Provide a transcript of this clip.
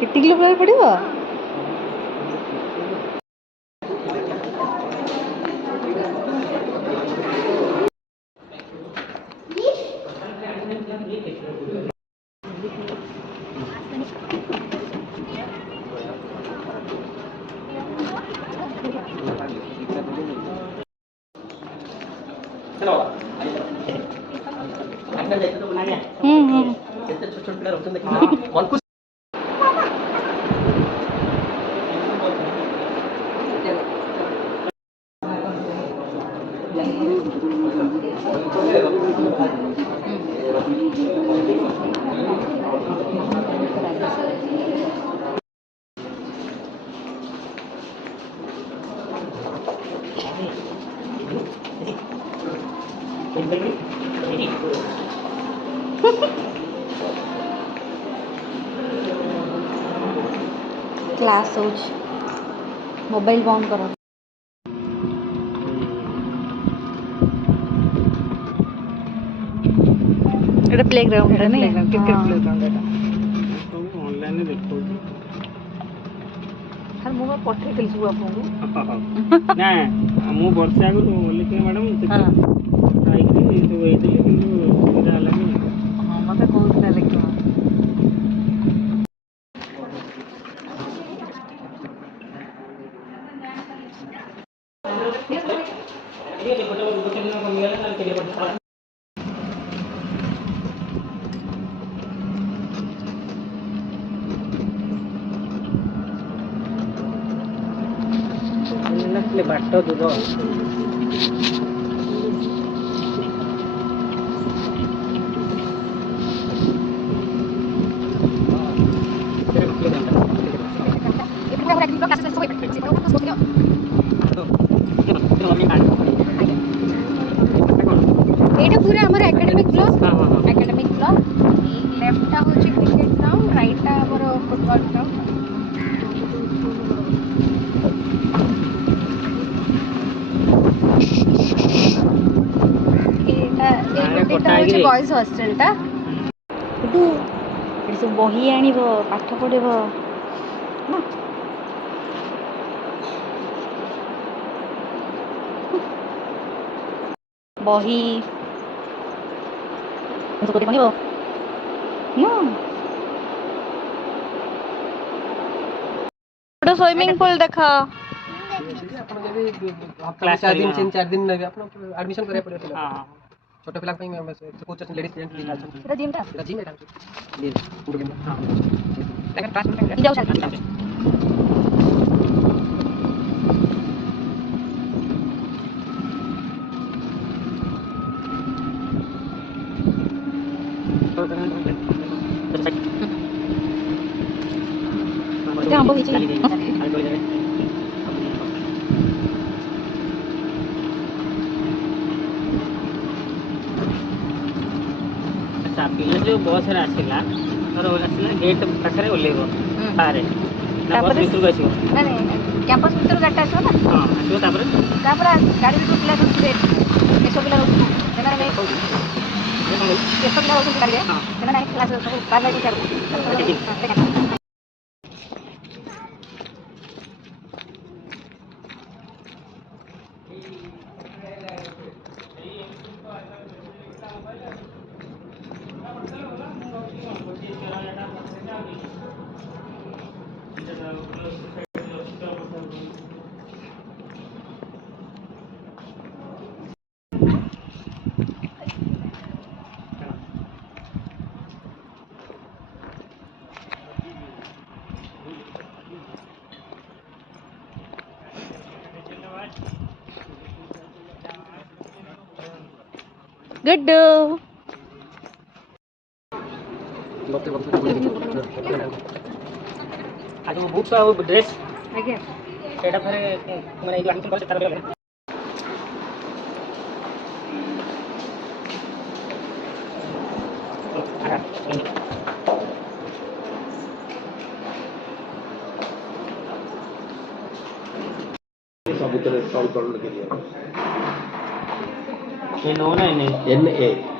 କେତେ କିଲୋ ପ୍ରାୟ ପଡ଼ିବ? क्लास मोबाइल बंद करो। एटा प्लेग्राउंड है नहीं क्रिकेट प्लेग्राउंड एटा ऑनलाइन में देखो हर मु पठे दिल सब आपको ना मु वर्षा को लिखे मैडम हां आई कि तो ए दिले किंतु सुविधा लागे हां मते कहउतला लिखे ये फोटो को कितना कम गया ना के लिए ले बाटो दूर एटा पूरा हमर academic block academic block left टा होची क्रिकेट ग्राउंड राइट टा हमर फुटबॉल ग्राउंड बॉयज हॉस्टल टा सब बही आनिब पाठ पढ़ब बही स्विमिंग पूल देखा क्लास 4 दिन 4 दिन लगे अपन एडमिशन करे पड़े हां छोटे पिला पे मैं कोच लेडीज जेंट्स लिखा छै पूरा जिम एटा ये पूरा जिम हां लेकिन क्लास में जाओ चल हम बहुत अच्छा पिला जो बस रे आसिला और आसिला गेट पाखरे ओलेबो पारे बस भीतर आसीबो नहीं कैंपस भीतर गाटा आसो ना हां आसो तापर गाड़ी तो पिला सब ए सब पिला सेना में ये सब पिला होतो गाड़ी हां सेना नहीं क्लास सब कार लागे चार गुड्डू आज वो बुक का वो ड्रेस आगे एटा फिर माने एडमिशन कर तार गले सब तरह सॉल्व कर लगे NO ନା NA? NA